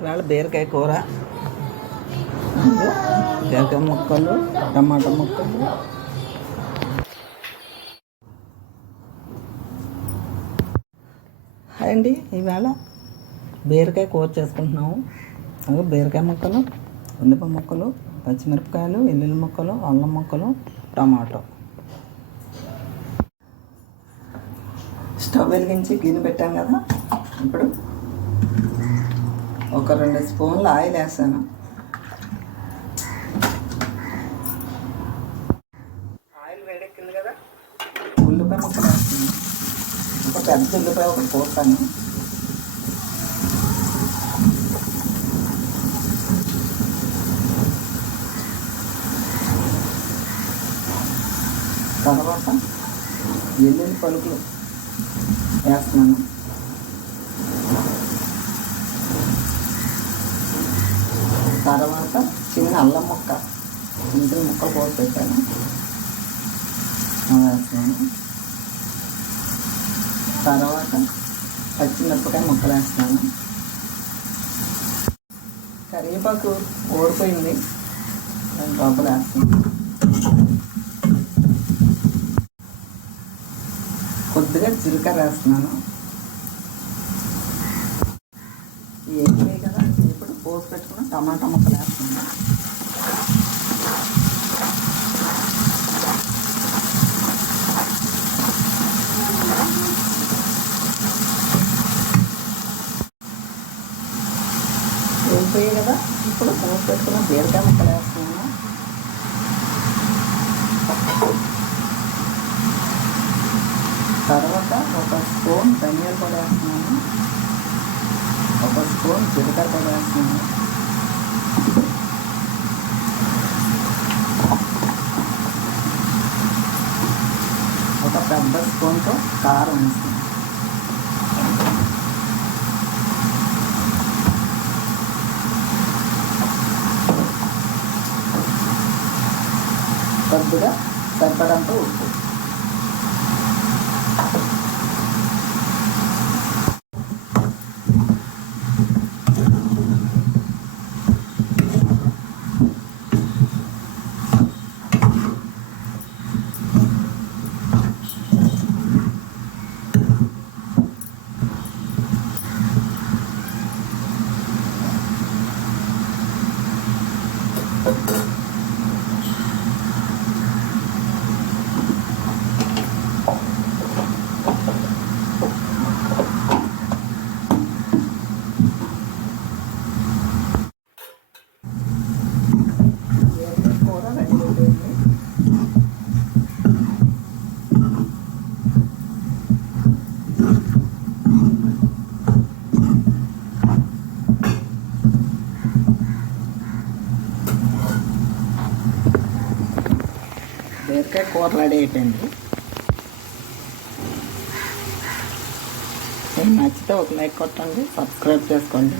ఇవాళ బీరకాయ కూర, బీరకాయ ముక్కలు, టమాటా ముక్కలు. హాయ్ అండి, ఇవాళ బీరకాయ కూర చేసుకుంటున్నాము. అదే బీరకాయ ముక్కలు, ఉల్లిపాయ ముక్కలు, పచ్చిమిరపకాయలు, ఎల్లుల్లి ముక్కలు, అల్లం ముక్కలు, టమాటో. స్టవ్ వెలిగించి గిన్నె పెట్టాను కదా, ఇప్పుడు ఒక 2 స్పూన్లు ఆయిల్ వేసాను. ఆయిల్ వేడెక్కింది కదా, ఉల్లిపాయ ముక్కలు వేస్తున్నాను. ఒక పెద్ద ఉల్లిపాయ ఒకటి కోస్తాను. తర్వాత ఎల్లుల్లి పలుకులు వేస్తున్నాను. తర్వాత చిన్న అల్లం ముక్క, ఇంటి ముక్కలు కోసి పెట్టాను, వేస్తున్నాను. తర్వాత పచ్చిమిరపకాయ ముక్కలు వేస్తున్నాను. కరివేపాకు ఓడిపోయింది, 2 డ్రాపులు వేస్తున్నాను. కొద్దిగా జీలకర్ర వేస్తున్నాను. వేసినాయి కదా, ఇప్పుడు పోసి పెట్టుకున్న టమాటా ముక్కలు వేస్తున్నాను. వేసిపోయాయి కదా, ఇప్పుడు పోసి పెట్టుకున్న బీరకాయ ముక్కలు వేస్తున్నాను. తర్వాత ఒక స్పూన్ ధనియాల పొడి వేస్తున్నాను, ఒక స్పూన్ జీలకర్ర పొడి వేస్తున్నాను. ఒక పెద్ద స్పూన్తో కారం వేస్తున్నాను. కొద్దిగా సరిపడంతో ఉప్పు. బీరకాయ కూర రెడీ అయిపోయింది. మీకు నచ్చితే ఒక లైక్ కొట్టండి, సబ్స్క్రైబ్ చేసుకోండి.